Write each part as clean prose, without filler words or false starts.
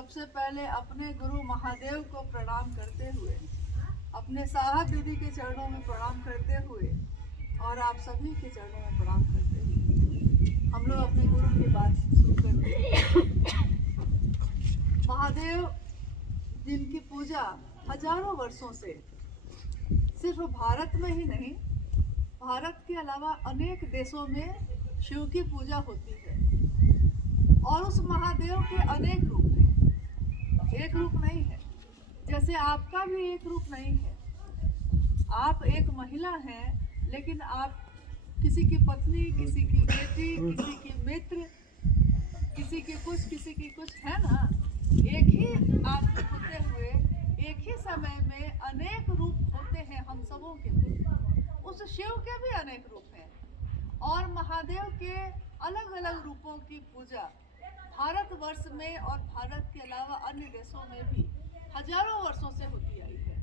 सबसे पहले अपने गुरु महादेव को प्रणाम करते हुए, अपने साहब दीदी के चरणों में प्रणाम करते हुए और आप सभी के चरणों में प्रणाम करते हुए हम लोग अपने गुरु की बात शुरू करते हैं। महादेव जिनकी पूजा हजारों वर्षों से सिर्फ भारत में ही नहीं, भारत के अलावा अनेक देशों में शिव की पूजा होती है। और उस महादेव के अनेक रूप हैं, एक रूप नहीं है। जैसे आपका भी एक रूप नहीं है। आप एक महिला हैं, लेकिन आप किसी की पत्नी, किसी की बेटी, किसी की मित्र, किसी की कुछ है ना। एक ही आप होते हुए एक ही समय में अनेक रूप होते हैं हम सबों के भी। उस शिव के भी अनेक रूप हैं और महादेव के अलग अलग रूपों की पूजा भारतवर्ष में और भारत के अलावा अन्य देशों में भी हजारों वर्षों से होती आई है।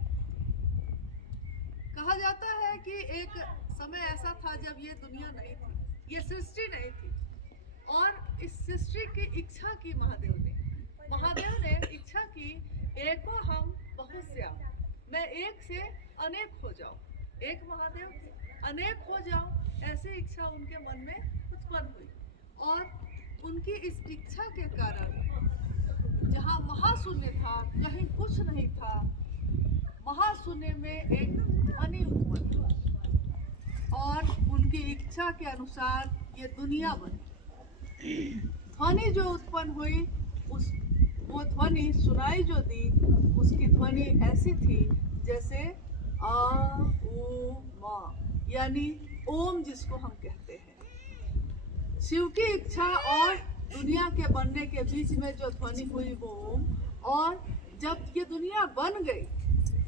कहा जाता है कि एक समय ऐसा था जब ये दुनिया नहीं थी, ये सृष्टि नहीं थी, और इस सृष्टि की इच्छा की महादेव ने इच्छा की, एको हम बहुश्याम, मैं एक से अनेक हो जाऊं, एक महादेव से अनेक हो जाऊं, ऐसी इच्छा उनके मन में उत्पन्न हुई। और उनकी इस इच्छा के कारण जहाँ महाशून्य था, कहीं कुछ नहीं था, महाशून्य में एक ध्वनि उत्पन्न हुआ और उनकी इच्छा के अनुसार ये दुनिया बनी। ध्वनि जो उत्पन्न हुई, वो ध्वनि सुनाई जो दी, उसकी ध्वनि ऐसी थी जैसे आ ऊ मा, यानी ओम जिसको हम कहते हैं। शिव की इच्छा और दुनिया के बनने के बीच में जो ध्वनि हुई वो ओम। और जब ये दुनिया बन गई,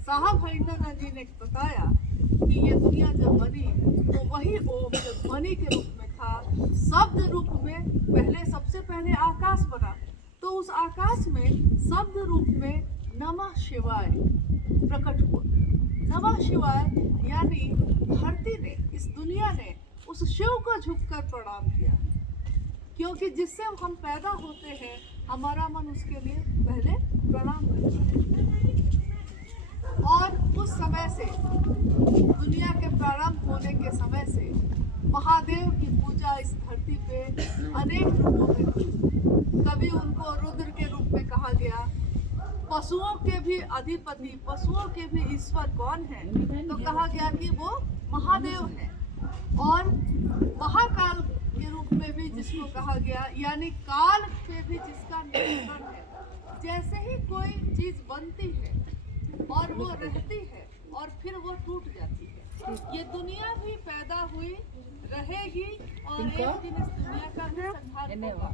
साहब हरिंद्रनाथ जी ने बताया कि ये दुनिया जब बनी तो वही ओम जो ध्वनि के रूप में था, शब्द रूप में सबसे पहले आकाश बना, तो उस आकाश में शब्द रूप में नमः शिवाय प्रकट हुआ। नमः शिवाय यानी धरती ने, इस दुनिया ने उस शिव को झुककर प्रणाम किया, क्योंकि जिससे हम पैदा होते हैं हमारा मन उसके लिए पहले प्रणाम करता है। और उस समय से, दुनिया के प्रारंभ होने के समय से महादेव की पूजा इस धरती पे अनेक रूपों में हुई। कभी उनको रुद्र के रूप में कहा गया। पशुओं के भी अधिपति, पशुओं के भी ईश्वर कौन है, तो कहा गया कि वो महादेव है। और महाकाल के रूप में भी जिसको कहा गया, यानी काल पे भी जिसका नियंत्रण है। जैसे ही कोई चीज बनती है और वो रहती है और फिर वो टूट जाती है, ये दुनिया भी पैदा हुई, रहेगी और एक दिन इस दुनिया का भी संहार होगा।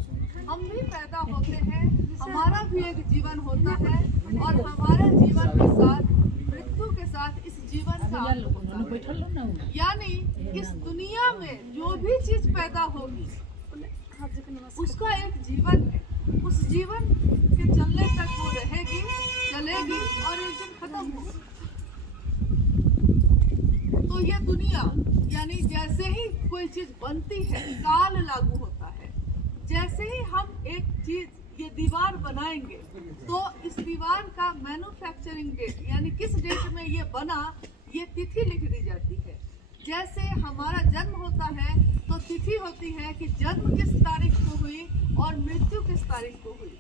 हम भी पैदा होते हैं, हमारा भी एक जीवन होता है और हमारे जीवन के साथ, मृत्यु के साथ इस जीवन का यानी इस दुनिया में जो भी चीज पैदा होगी उसका एक जीवन है। उस जीवन के चलने तक वो रहेगी, चलेगी और एक दिन खत्म होगी। तो ये दुनिया यानी जैसे ही कोई चीज बनती है, काल लागू होता है। जैसे ही हम एक चीज, ये दीवार बनाएंगे, तो इस दीवार का मैन्युफैक्चरिंग डेट यानी किस डेट में ये बना, ये तिथि लिख दी जाती है। जैसे हमारा जन्म होता है तो तिथि होती है कि जन्म किस तारीख को हुई और मृत्यु किस तारीख को हुई,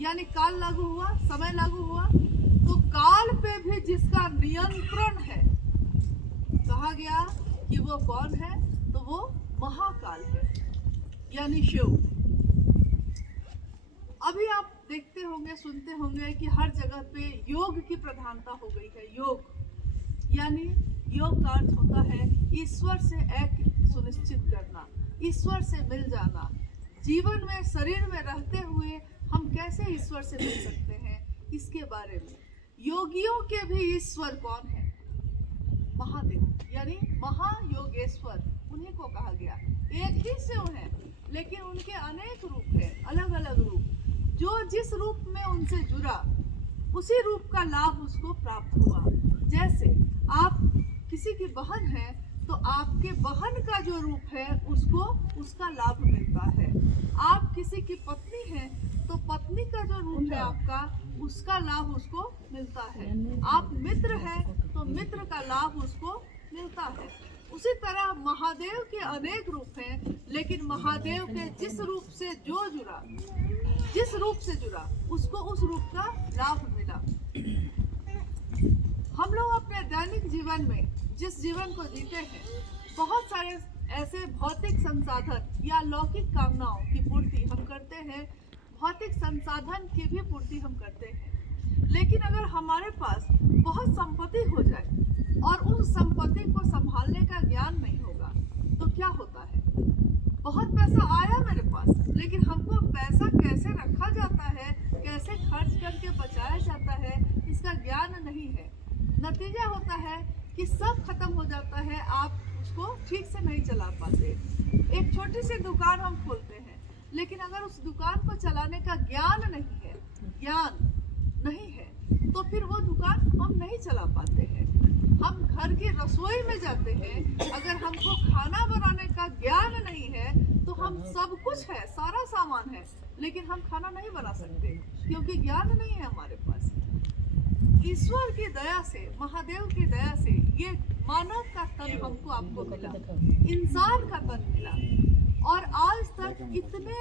यानी काल लागू हुआ, समय लागू हुआ। तो काल पे भी जिसका नियंत्रण है, कहा गया कि वो कौन है, तो वो महाकाल है, यानी शिव। अभी आप देखते होंगे, सुनते होंगे कि हर जगह पे योग की प्रधानता हो गई है। योग यानी योग का अर्थ होता है ईश्वर से ऐक्य सुनिश्चित करना, ईश्वर से मिल जाना। जीवन में, शरीर में रहते हुए हम कैसे ईश्वर से मिल सकते हैं, इसके बारे में। योगियों के भी ईश्वर कौन है? महादेव, यानी महायोगेश्वर, उन्हीं को कहा गया। एक ही शिव है, लेकिन उनके अनेक रूप हैं, अलग अलग रूप। जो जिस रूप में उनसे जुड़ा, उसी रूप का लाभ उसको प्राप्त हुआ। जैसे आप किसी की बहन है, तो आपके बहन का जो रूप है उसको उसका लाभ मिलता है। आप किसी की पत्नी हैं, तो पत्नी का जो रूप है आपका, उसका लाभ उसको मिलता है। आप मित्र हैं तो मित्र का लाभ उसको मिलता है। उसी तरह महादेव के अनेक रूप हैं, लेकिन महादेव के जिस रूप से जुड़ा उसको उस रूप का लाभ मिला। हम लोग अपने दैनिक जीवन में जिस जीवन को जीते हैं, बहुत सारे ऐसे भौतिक संसाधन या लौकिक कामनाओं की पूर्ति हम करते हैं, भौतिक संसाधन की भी पूर्ति हम करते हैं। लेकिन अगर हमारे पास बहुत संपत्ति हो जाए और उस संपत्ति को संभालने का ज्ञान नहीं होगा तो क्या होता है? बहुत पैसा आया मेरे पास, लेकिन हमको पैसा कैसे रखा जाता है, कैसे खर्च करके बचाया जाता है, इसका ज्ञान नहीं है। नतीजा होता है कि सब खत्म हो जाता है, आप उसको ठीक से नहीं चला पाते। एक छोटी सी दुकान हम खोलते हैं, लेकिन अगर उस दुकान को चलाने का ज्ञान नहीं है तो फिर वो दुकान हम नहीं चला पाते हैं। हम घर की रसोई में जाते हैं, अगर हमको खाना बनाने का ज्ञान नहीं है तो हम सब कुछ है, सारा सामान है, लेकिन हम खाना नहीं बना सकते क्योंकि ज्ञान नहीं है हमारे पास। ईश्वर की दया से, महादेव की दया से ये मानव का तन हमको आपको मिला, इंसान का तन मिला। और आज तक इतने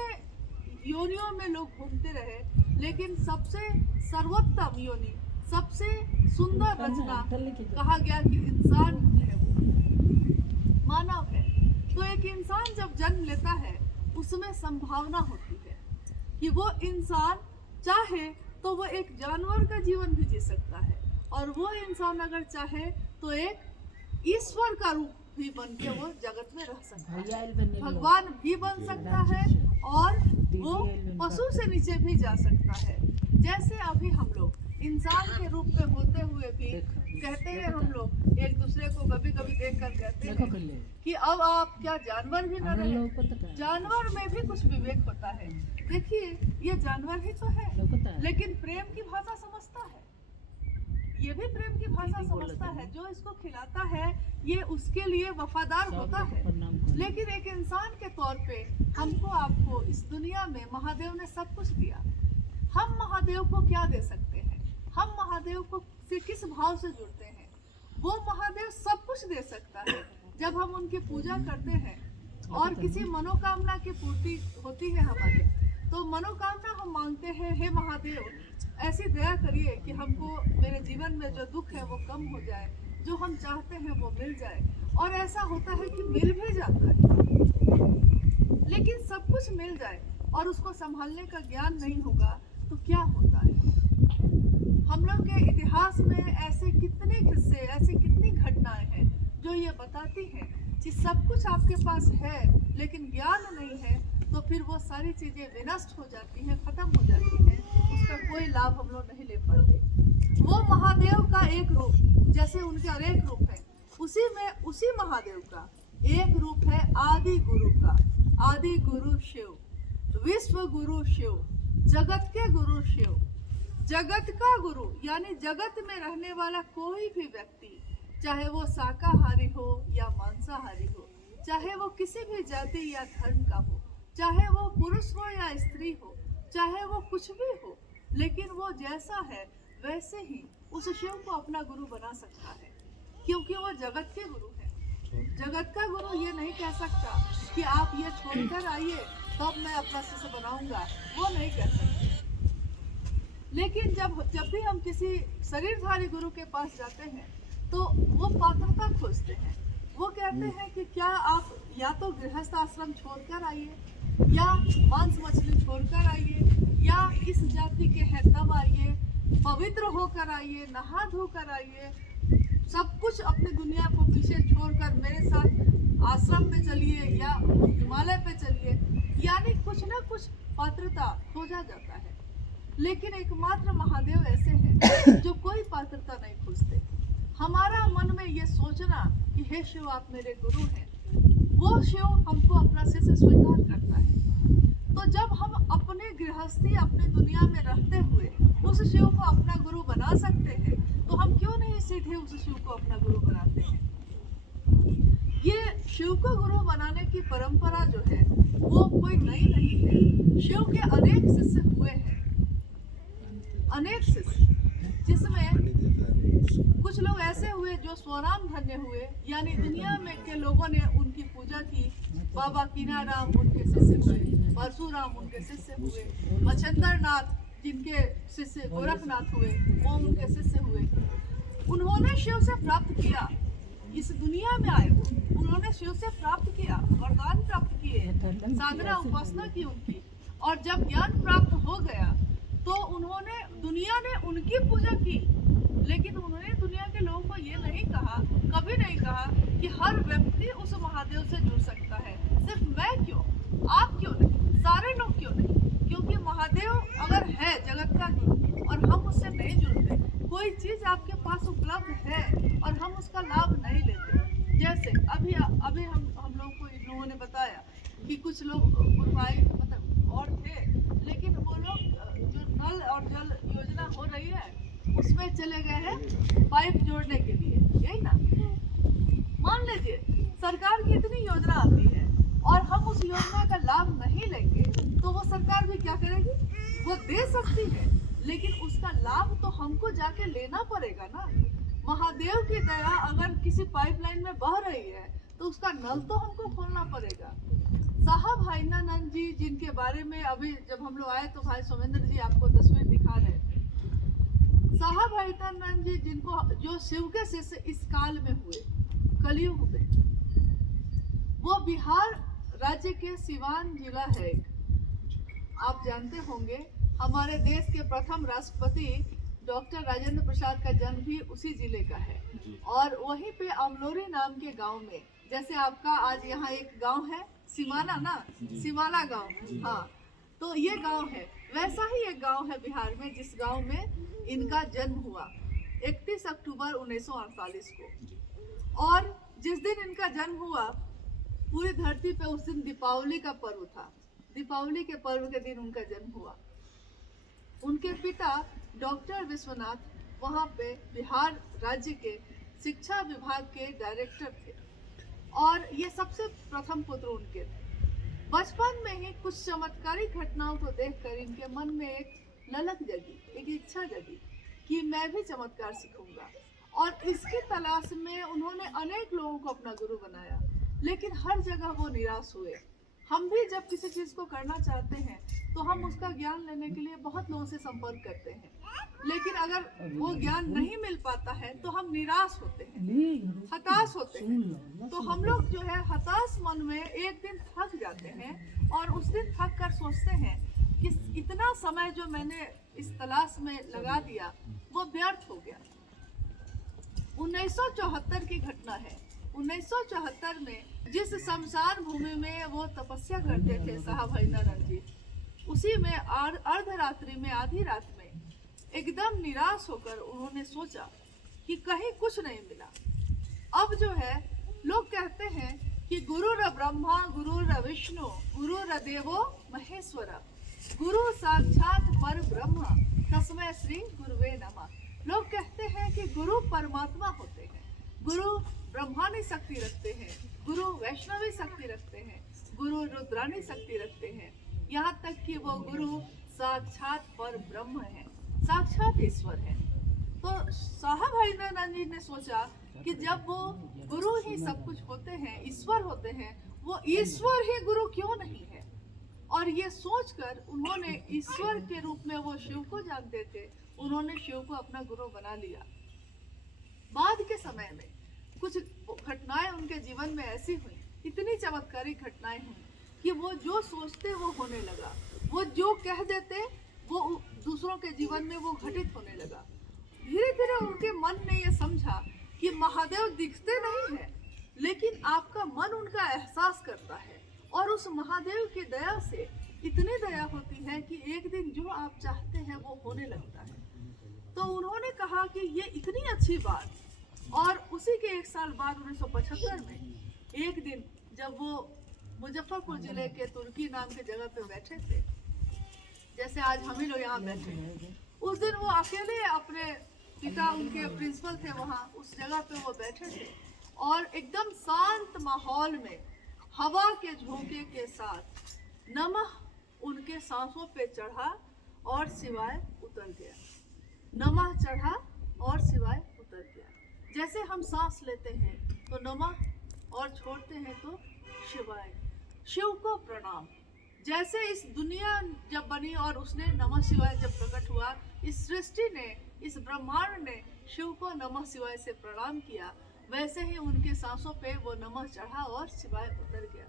योनियों में लोग घूमते रहे, लेकिन सबसे सर्वोत्तम योनि, सबसे सुंदर रचना कहा गया कि इंसान है, वो मानव है। तो एक इंसान जब जन्म लेता है, उसमें संभावना होती है कि वो इंसान चाहे तो वो एक जानवर का जीवन भी जी सकता है, और वो इंसान अगर चाहे तो एक ईश्वर का रूप भी बन के वो जगत में रह सकता है, भगवान भी बन सकता है, और वो पशु से नीचे भी जा सकता है। जैसे अभी हम लोग इंसान के रूप में होते हुए भी कहते हैं, हम लोग एक दूसरे को कभी कभी देख कर कहते हैं कि अब आप क्या जानवर भी न रहे। जानवर में भी कुछ विवेक होता है। देखिए, ये जानवर ही तो है, लेकिन प्रेम की भाषा समझता है, ये भी प्रेम की भाषा समझता है। जो इसको खिलाता है ये उसके लिए वफादार होता है। लेकिन एक इंसान के तौर पे हमको आपको इस दुनिया में महादेव ने सब कुछ दिया। हम महादेव को क्या दे सकते हैं? हम महादेव को से किस भाव से जुड़ते हैं? वो महादेव सब कुछ दे सकता है। जब हम उनकी पूजा करते हैं और किसी मनोकामना की पूर्ति होती है हमारी, तो मनोकामना हम मांगते हैं, हे महादेव ऐसी दया करिए कि हमको मेरे जीवन में जो दुख है वो कम हो जाए, जो हम चाहते हैं वो मिल जाए। और ऐसा होता है कि मिल भी जाता है, लेकिन सब कुछ मिल जाए और उसको संभालने का ज्ञान नहीं होगा तो क्या होता है? हम लोग के इतिहास में ऐसे कितने किस्से, ऐसी कितनी घटनाएं हैं जो ये बताती हैं कि सब कुछ आपके पास है लेकिन ज्ञान नहीं है, तो फिर वो सारी चीजें विनष्ट हो जाती हैं, खत्म हो जाती हैं, उसका कोई लाभ हम लोग नहीं ले पाते। वो महादेव का एक रूप, जैसे उनके अनेक रूप हैं, उसी महादेव का एक रूप है आदि गुरु का। आदि गुरु शिव, विश्व गुरु शिव, जगत के गुरु शिव। जगत का गुरु यानी जगत में रहने वाला कोई भी व्यक्ति, चाहे वो शाकाहारी हो या मांसाहारी हो, चाहे वो किसी भी जाति या धर्म का हो, चाहे वो पुरुष हो या स्त्री हो, चाहे वो कुछ भी हो, लेकिन वो जैसा है वैसे ही उस शिव को अपना गुरु बना सकता है, क्योंकि वो जगत के गुरु है। जगत का गुरु ये नहीं कह सकता कि आप ये छोड़कर आइए तब मैं अपना शिष्य बनाऊंगा, वो नहीं कह सकते। लेकिन जब भी हम किसी शरीरधारी गुरु के पास जाते हैं तो वो पात्रता खोजते हैं। वो कहते हैं कि क्या आप या तो गृहस्थ आश्रम छोड़कर आइए, या मांस मछली छोड़कर आइए, या इस जाति के हैं तब आइए, पवित्र होकर आइए, नहा धोकर आइए, सब कुछ अपनी दुनिया को पीछे छोड़कर मेरे साथ आश्रम पे चलिए या हिमालय पे चलिए। यानी कुछ ना कुछ पात्रता खोजा जाता है। लेकिन एकमात्र महादेव ऐसे हैं जो कोई पात्रता नहीं खोजते। हमारा मन में ये सोचना कि हे शिव आप मेरे गुरु हैं, वो शिव हमको अपना शिष्य स्वीकार करता है। तो जब हम अपने गृहस्थी, अपने दुनिया में रहते हुए उस शिव को अपना गुरु बना सकते हैं, तो हम क्यों नहीं सीधे उस शिव को अपना गुरु बनाते हैं? ये शिव को गुरु बनाने की परंपरा जो है वो कोई नई नहीं है। शिव के अनेक शिष्य हुए हैं, अनेक शिष्य, जिसमें कुछ लोग ऐसे हुए जो स्वराम धन्य हुए, यानी दुनिया में के लोगों ने उनकी पूजा की। बाबा कीनाराम उनके शिष्य हुए, परशुराम उनके शिष्य हुए, मच्छंदर नाथ जिनके शिष्य गोरखनाथ हुए, वो उनके शिष्य हुए। उन्होंने शिव से प्राप्त किया, इस दुनिया में आए वो, उन्होंने शिव से प्राप्त किया, वरदान प्राप्त किए, साधना उपासना की उनकी, और जब ज्ञान प्राप्त हो गया तो उन्होंने, दुनिया ने उनकी पूजा की, लेकिन उन्होंने दुनिया के लोगों को ये नहीं कहा, कभी नहीं कहा कि हर व्यक्ति उस महादेव से जुड़ सकता है। सिर्फ मैं क्यों, आप क्यों नहीं, सारे लोग क्यों नहीं? क्योंकि महादेव अगर है जगत का ही और हम उससे नहीं जुड़ते, कोई चीज आपके पास उपलब्ध है और हम उसका लाभ नहीं लेते। जैसे अभी हम लोग को इन लोगों ने बताया कि कुछ लोग गुरुभाई मतलब और थे, लेकिन वो लोग जो नल और जल योजना हो रही है उसमें चले गए हैं पाइप जोड़ने के लिए, यही ना। मान लीजिए सरकार की इतनी योजना आती है और हम उस योजना का लाभ नहीं लेंगे तो वो सरकार भी क्या करेगी? वो दे सकती है, लेकिन उसका लाभ तो हमको जाके लेना पड़ेगा ना। महादेव की दया अगर किसी पाइपलाइन में बह रही है तो उसका नल तो हमको खोलना पड़ेगा। साहब भाईनानंद जी जिनके बारे में अभी जब हम लोग आए तो भाई सोमेंद्र जी आपको तस्वीर दिखा रहे थे। साहब भाईनानंद जी जिनको, जो शिव के शिष्य इस काल में हुए, कलयुग में, वो बिहार राज्य के सिवान जिला है। आप जानते होंगे हमारे देश के प्रथम राष्ट्रपति डॉक्टर राजेंद्र प्रसाद का जन्म भी उसी जिले का है, और वहीं पे अमलोरी नाम के गांव में, जैसे आपका आज यहाँ एक गांव है सिमाना ना, सिमाना गांव, हाँ, तो ये गांव है, वैसा ही एक गांव है बिहार में जिस गांव में इनका जन्म हुआ 31 अक्टूबर 1948 को। और जिस दिन इनका जन्म हुआ पूरी धरती पे उस दिन दीपावली का पर्व था, दीपावली के पर्व के दिन उनका जन्म हुआ। उनके पिता डॉक्टर विश्वनाथ वहाँ पे बिहार राज्य के शिक्षा विभाग के डायरेक्टर थे, और ये सबसे प्रथम पुत्र उनके थे। बचपन में ही कुछ चमत्कारिक घटनाओं को देखकर इनके मन में एक ललक जगी, एक इच्छा जगी कि मैं भी चमत्कार सीखूंगा, और इसकी तलाश में उन्होंने अनेक लोगों को अपना गुरु बनाया, लेकिन हर जगह वो निराश हुए। हम भी जब किसी चीज को करना चाहते हैं तो हम उसका ज्ञान लेने के लिए बहुत लोगों से संपर्क करते हैं, लेकिन अगर वो ज्ञान नहीं मिल पाता है तो हम निराश होते हैं, हताश होते हैं। तो हम लोग जो है हताश मन में एक दिन थक जाते हैं, और उस दिन थक कर सोचते हैं कि इतना समय जो मैंने इस तलाश में लगा दिया वो व्यर्थ हो गया। 1974 की घटना है। 1974 में जिस शमशान भूमि में वो तपस्या करते थे साहब भाईनानंद जी, उसी में अर्धरात्रि में, आधी रात में एकदम निराश होकर उन्होंने सोचा कि कहीं कुछ नहीं मिला। अब जो है लोग कहते हैं कि गुरु र ब्रह्मा गुरु र विष्णु गुरु र देवो महेश्वर, गुरु साक्षात पर ब्रह्म तस्मै श्री गुरुवे नमः। लोग कहते हैं कि गुरु परमात्मा होते हैं, गुरु ब्रह्मानी शक्ति रखते हैं, गुरु वैष्णवी शक्ति रखते हैं, गुरु रुद्रानी शक्ति रखते हैं, यहाँ तक कि वो गुरु साक्षात पर ब्रह्म है, साक्षात ईश्वर है। तो साहब भाईनानंद जी ने सोचा कि जब वो गुरु ही सब कुछ होते हैं, ईश्वर होते हैं, वो ईश्वर ही गुरु क्यों नहीं है। और ये सोचकर उन्होंने ईश्वर के रूप में वो शिव को जानते थे, उन्होंने शिव को अपना गुरु बना लिया। बाद के समय में कुछ घटनाएं उनके जीवन में ऐसी हुई, इतनी चमत्कारिक घटनाएं हुई कि वो जो सोचते वो होने लगा, वो जो कह देते वो दूसरों के जीवन में वो घटित होने लगा। धीरे धीरे उनके मन ने ये समझा कि महादेव दिखते नहीं है, लेकिन आपका मन उनका एहसास करता है, और उस महादेव की दया से इतनी दया होती है कि एक दिन जो आप चाहते हैं वो होने लगता है। तो उन्होंने कहा कि ये इतनी अच्छी बात, और उसी के एक साल बाद 1975 में एक दिन जब वो मुजफ्फरपुर जिले के तुर्की नाम के जगह पे बैठे थे, जैसे आज हम ही लोग यहाँ बैठे हैं, उस दिन वो अकेले, अपने पिता उनके प्रिंसिपल थे वहाँ, उस जगह पे वो बैठे थे, और एकदम शांत माहौल में हवा के झोंके के साथ नमः उनके सांसों पे चढ़ा और सिवाय उतर गया। नमः चढ़ा और सिवाय उतर गया। जैसे हम सांस लेते हैं तो नमः और छोड़ते हैं तो शिवाय। शिव को प्रणाम। जैसे इस दुनिया जब बनी और उसने नमः शिवाय जब प्रकट हुआ, इस सृष्टि ने, इस ब्रह्मांड ने शिव को नमः शिवाय से प्रणाम किया, वैसे ही उनके सांसों पे वो नमः चढ़ा और शिवाय उतर गया।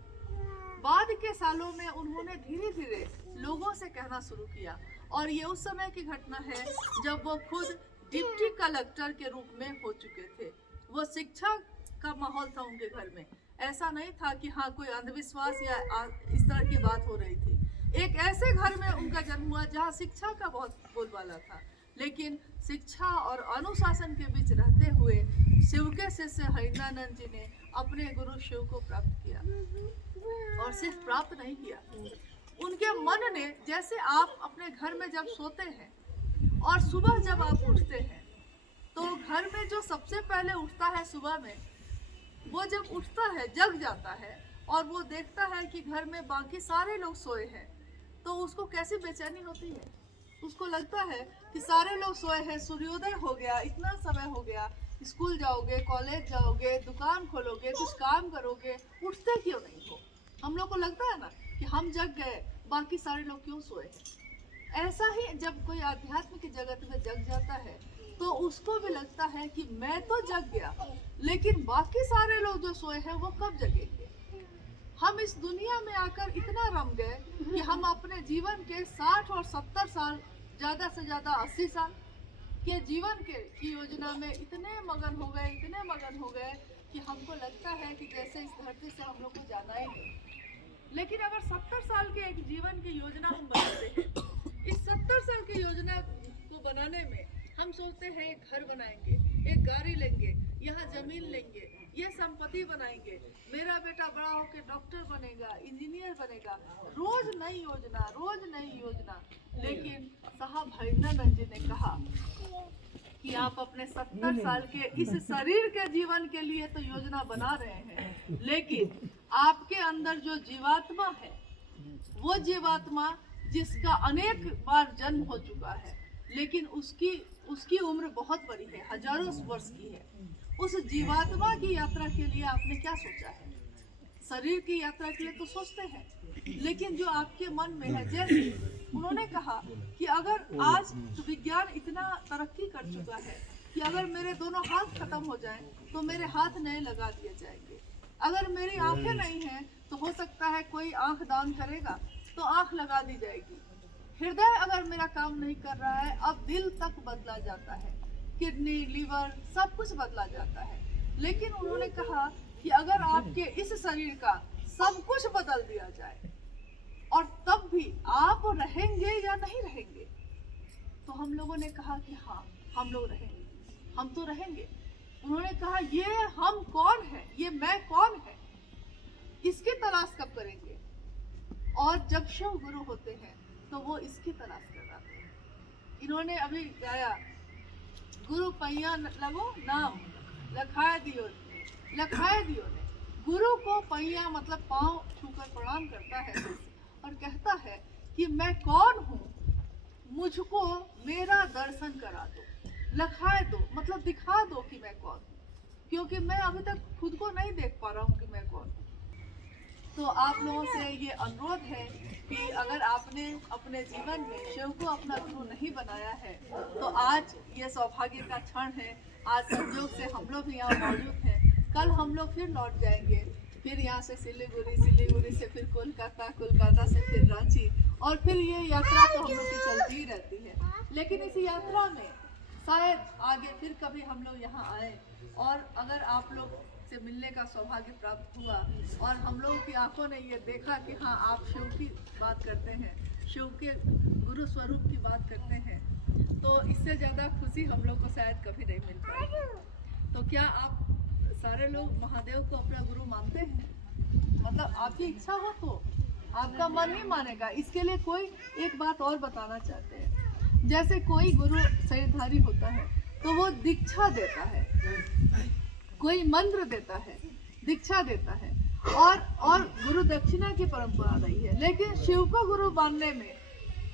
बाद के सालों में उन्होंने धीरे धीरे लोगों से कहना शुरू किया, और ये उस समय की घटना है जब वो खुद डिप्टी कलेक्टर के रूप में हो चुके थे। वो शिक्षा का माहौल था उनके घर में। ऐसा नहीं था कि हाँ कोई अंधविश्वास या इस तरह की बात हो रही थी। एक ऐसे घर में उनका जन्म हुआ जहाँ शिक्षा का बहुत बोलबाला था, लेकिन शिक्षा और अनुशासन के बीच रहते हुए शिव के शिष्य हरिनानंद जी ने अपने गुरु शिव को प्राप्त किया। और सिर्फ प्राप्त नहीं किया, उनके मन ने, जैसे आप अपने घर में जब सोते हैं और सुबह जब आप उठते हैं तो घर में जो सबसे पहले उठता है सुबह में, वो जब उठता है, जग जाता है और वो देखता है कि घर में बाकी सारे लोग सोए हैं, तो उसको कैसी बेचैनी होती है। उसको लगता है कि सारे लोग सोए हैं, सूर्योदय हो गया, इतना समय हो गया, स्कूल जाओगे, कॉलेज जाओगे, दुकान खोलोगे, कुछ काम करोगे, उठते क्यों नहीं हो। हम लोग को लगता है ना कि हम जग गए, बाकी सारे लोग क्यों सोए हैं। ऐसा ही जब कोई आध्यात्म की जगत में जग जाता है तो उसको भी लगता है कि मैं तो जग गया, लेकिन बाकी सारे लोग जो सोए हैं वो कब जगेंगे। हम इस दुनिया में आकर इतना रम गए कि हम अपने जीवन के 60 और 70 साल, ज़्यादा से ज़्यादा 80 साल के जीवन की योजना में इतने मगन हो गए कि हमको लगता है कि जैसे इस धरती से हम लोग को जाना ही नहीं। लेकिन अगर 70 साल के एक जीवन की योजना हम बनाते हैं, इस 70 साल की योजना को बनाने में हम सोचते हैं एक घर बनाएंगे, एक गाड़ी लेंगे, यहाँ जमीन लेंगे, ये संपत्ति बनाएंगे, मेरा बेटा बड़ा होकर डॉक्टर बनेगा, इंजीनियर बनेगा, रोज नई योजना। लेकिन साहब हरिनानंद जी ने कहा कि आप अपने 70 साल के इस शरीर के जीवन के लिए तो योजना बना रहे हैं, लेकिन आपके अंदर जो जीवात्मा है, वो जीवात्मा जिसका अनेक बार जन्म हो चुका है, लेकिन उसकी उम्र बहुत बड़ी है, हजारों वर्ष की है। उस जीवात्मा की यात्रा के लिए आपने क्या सोचा है। शरीर की यात्रा के लिए तो सोचते हैं, लेकिन जो आपके मन में है, जैसे उन्होंने कहा कि अगर आज विज्ञान इतना तरक्की कर चुका है कि अगर मेरे दोनों हाथ खत्म हो जाएं तो मेरे हाथ नए लगा दिए जाएंगे। अगर मेरी आंखें नहीं हैं तो हो सकता है कोई आंख दान करेगा तो आंख लगा दी जाएगी। हृदय अगर मेरा काम नहीं कर रहा है, अब दिल तक बदला जाता है, किडनी, लीवर, सब कुछ बदला जाता है। लेकिन उन्होंने कहा कि अगर आपके इस शरीर का सब कुछ बदल दिया जाए और तब भी आप रहेंगे या नहीं रहेंगे, तो हम लोगों ने कहा कि हाँ हम लोग रहेंगे, हम तो रहेंगे। उन्होंने कहा ये हम कौन है, ये मैं कौन है, इसकी तलाश कब करेंगे। और जब शिव गुरु होते हैं तो वो इसकी तलाश कर रहे हैं। इन्होंने अभी गाया, गुरु पैया लगो नाम लखाए दियो ने। गुरु को पैया मतलब पांव छूकर प्रणाम करता है और कहता है कि मैं कौन हूँ, मुझको मेरा दर्शन करा दो, लखाए दो मतलब दिखा दो कि मैं कौन हूँ, क्योंकि मैं अभी तक खुद को नहीं देख पा रहा हूँ कि मैं कौन हूँ। तो आप लोगों से ये अनुरोध है कि अगर आपने अपने जीवन में शिव को अपना गुरु नहीं बनाया है तो आज ये सौभाग्य का क्षण है। आज संयोग से हम लोग यहाँ मौजूद हैं, कल हम लोग फिर लौट जाएंगे, फिर यहाँ से सिलीगुड़ी से फिर कोलकाता से फिर रांची, और फिर ये यात्रा तो हम लोग की चलती ही रहती है। लेकिन इस यात्रा में शायद आगे फिर कभी हम लोग यहाँ आए, और अगर आप लोग से मिलने का सौभाग्य प्राप्त हुआ और हम लोगों की आंखों ने ये देखा कि हाँ आप शिव की बात करते हैं, शिव के गुरु स्वरूप की बात करते हैं, तो इससे ज़्यादा खुशी हम लोग को शायद कभी नहीं मिल पाएगी। तो क्या आप सारे लोग महादेव को अपना गुरु मानते हैं? मतलब आपकी इच्छा हो तो आपका मन ही मानेगा। इसके लिए कोई एक बात और बताना चाहते हैं, जैसे कोई गुरु शरीरधारी होता है तो वो दीक्षा देता है, कोई मंत्र देता है, दीक्षा देता है, और गुरु दक्षिणा की परंपरा रही है। लेकिन शिव को गुरु मानने में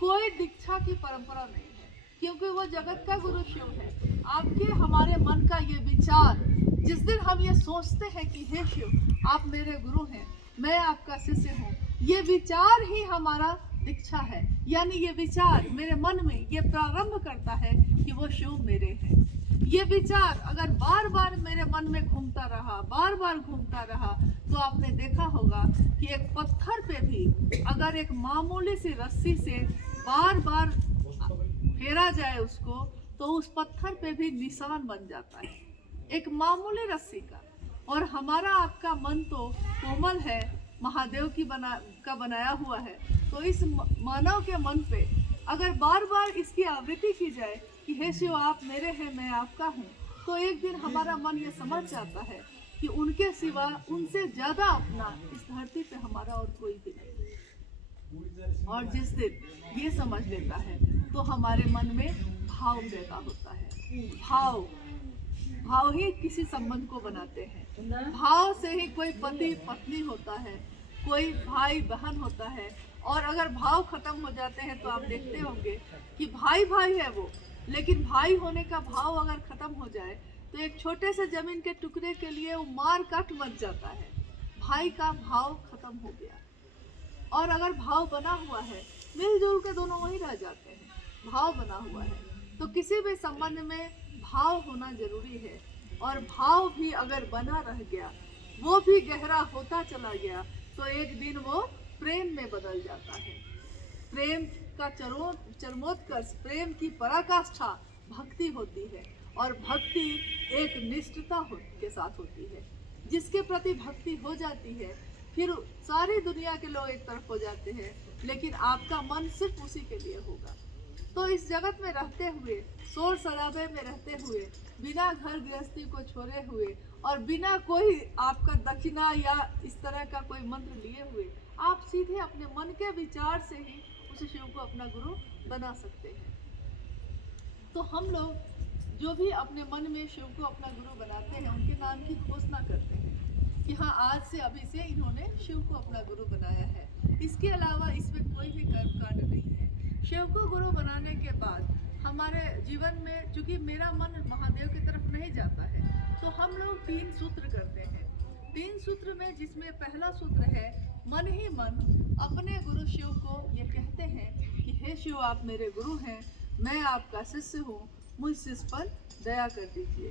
कोई दीक्षा की परंपरा नहीं है, क्योंकि वो जगत का गुरु शिव है। आपके हमारे मन का ये विचार, जिस दिन हम ये सोचते हैं कि हे शिव आप मेरे गुरु हैं, मैं आपका शिष्य हूँ, ये विचार ही हमारा दीक्षा है। यानी ये विचार मेरे मन में ये प्रारंभ करता है कि वो शिव मेरे हैं। ये विचार अगर बार बार मेरे मन में घूमता रहा, बार बार घूमता रहा, तो आपने देखा होगा कि एक पत्थर पे भी अगर एक मामूली सी रस्सी से बार बार फेरा जाए उसको, तो उस पत्थर पे भी निशान बन जाता है, एक मामूली रस्सी का। और हमारा आपका मन तो कोमल है, महादेव की बनाया हुआ है। तो इस मानव के मन पे अगर बार बार इसकी आवृत्ति की जाए कि हे शिव आप मेरे हैं, मैं आपका हूँ, तो एक दिन हमारा मन ये समझ जाता है कि उनके सिवा, उनसे ज़्यादा अपना इस धरती पे हमारा और कोई भी नहीं। और जिस दिन ये समझ लेता है तो हमारे मन में भाव पैदा होता है। भाव ही किसी संबंध को बनाते हैं। भाव से ही कोई पति पत्नी होता है, कोई भाई बहन होता है। और अगर भाव खत्म हो जाते हैं तो आप देखते होंगे कि भाई भाई है वो, लेकिन भाई होने का भाव अगर खत्म हो जाए तो एक छोटे से जमीन के टुकड़े के लिए वो मार काट मच जाता है। भाई का भाव खत्म हो गया। और अगर भाव बना हुआ है, मिलजुल के दोनों वहीं रह जाते हैं। भाव बना हुआ है तो किसी भी संबंध में भाव होना जरूरी है। और भाव भी अगर बना रह गया, वो भी गहरा होता चला गया, तो एक दिन वो प्रेम में बदल जाता है। प्रेम का चरमोत्कर्ष, प्रेम की पराकाष्ठा भक्ति होती है। और भक्ति एक निष्ठता के साथ होती है। जिसके प्रति भक्ति हो जाती है, फिर सारी दुनिया के लोग एक तरफ हो जाते हैं, लेकिन आपका मन सिर्फ उसी के लिए होगा। तो इस जगत में रहते हुए, शोर शराबे में रहते हुए, बिना घर गृहस्थी को छोड़े हुए और बिना कोई आपका दक्षिणा या इस तरह का कोई मंत्र लिए हुए, आप सीधे अपने मन के विचार से ही उस शिव को अपना गुरु बना सकते हैं। तो हम लोग जो भी अपने मन में शिव को अपना गुरु बनाते हैं, उनके नाम की घोषणा करते हैं कि हाँ, आज से अभी से इन्होंने शिव को अपना गुरु बनाया है। इसके अलावा इसमें कोई भी कर्म कांड नहीं है। शिव को गुरु बनाने के बाद हमारे जीवन में, चूंकि मेरा मन महादेव की तरफ नहीं जाता है, तो हम लोग 3 सूत्र करते हैं। 3 सूत्र में जिसमें पहला सूत्र है, मन ही मन अपने गुरु शिव को ये कहते हैं कि हे शिव आप मेरे गुरु हैं, मैं आपका शिष्य हूँ, मुझ शिष्य पर दया कर दीजिए।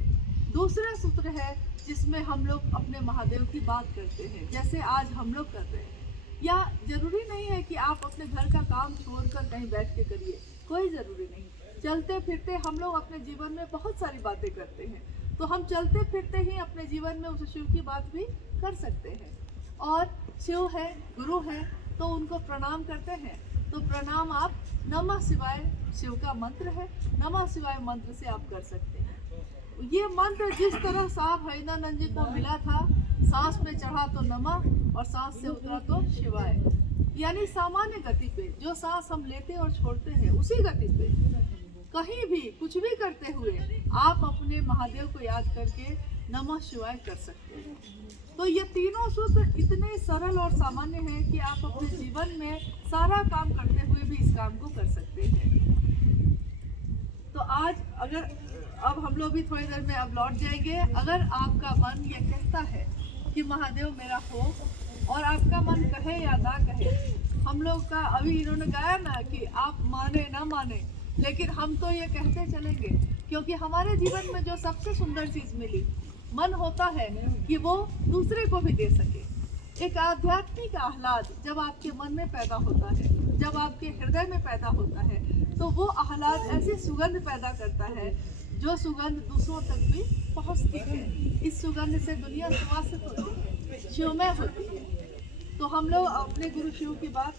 दूसरा सूत्र है जिसमें हम लोग अपने महादेव की बात करते हैं, जैसे आज हम लोग कर रहे हैं। या जरूरी नहीं है कि आप अपने घर का काम छोड़कर कहीं बैठ के करिए, कोई ज़रूरी नहीं। चलते फिरते हम लोग अपने जीवन में बहुत सारी बातें करते हैं, तो हम चलते फिरते ही अपने जीवन में उस शिव की बात भी कर सकते हैं। और शिव है, गुरु है, तो उनको प्रणाम करते हैं। तो प्रणाम आप नमः शिवाय, शिव का मंत्र है, नमः शिवाय मंत्र से आप कर सकते हैं। ये मंत्र जिस तरह साहब हरिदानंद जी को मिला था, सांस में चढ़ा तो नमः और सांस से उतरा तो शिवाय, यानी सामान्य गति पे जो सांस हम लेते और छोड़ते हैं, उसी गति पे कहीं भी कुछ भी करते हुए आप अपने महादेव को याद करके नमः शिवाय कर सकते हैं। तो ये तीनों सूत्र इतने सरल और सामान्य हैं कि आप अपने जीवन में सारा काम करते हुए भी इस काम को कर सकते हैं। तो आज अब हम लोग भी थोड़ी देर में अब लौट जाएंगे। अगर आपका मन ये कहता है कि महादेव मेरा हो, और आपका मन कहे या ना कहे, हम लोग का अभी इन्होंने गाया ना कि आप माने ना माने, लेकिन हम तो ये कहते चलेंगे, क्योंकि हमारे जीवन में जो सबसे सुंदर चीज़ मिली, मन होता है कि वो दूसरे को भी दे सके। एक आध्यात्मिक आह्लाद जब आपके मन में पैदा होता है, जब आपके हृदय में पैदा होता है, तो वो आह्लाद ऐसी सुगंध पैदा करता है जो सुगंध दूसरों तक भी पहुंचती है। इस सुगंध से दुनिया सुवासित होती है, शिवमय होती है। तो हम लोग अपने गुरु शिव की बात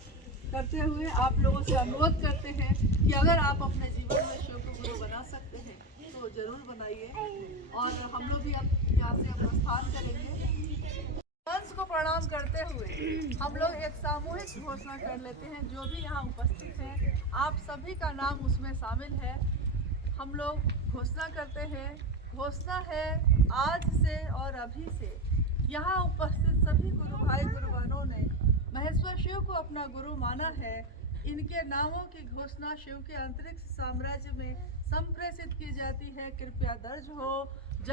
करते हुए आप लोगों से अनुरोध करते हैं कि अगर आप अपने जीवन में शिव को गुरु बना सकते हैं तो जरूर बनाइए। और हम लोग भी अब यहाँ से प्रस्थान करेंगे। वंश को प्रणाम करते हुए हम लोग एक सामूहिक घोषणा कर लेते हैं। जो भी यहाँ उपस्थित हैं, आप सभी का नाम उसमें शामिल है। हम लोग घोषणा करते हैं, घोषणा है आज से और अभी से यहाँ उपस्थित सभी गुरु भाई गुरुवानों ने महेश्वर शिव को अपना गुरु माना है। इनके नामों की घोषणा शिव के अंतरिक्ष साम्राज्य में संप्रेषित की जाती है। कृपया दर्ज हो। जय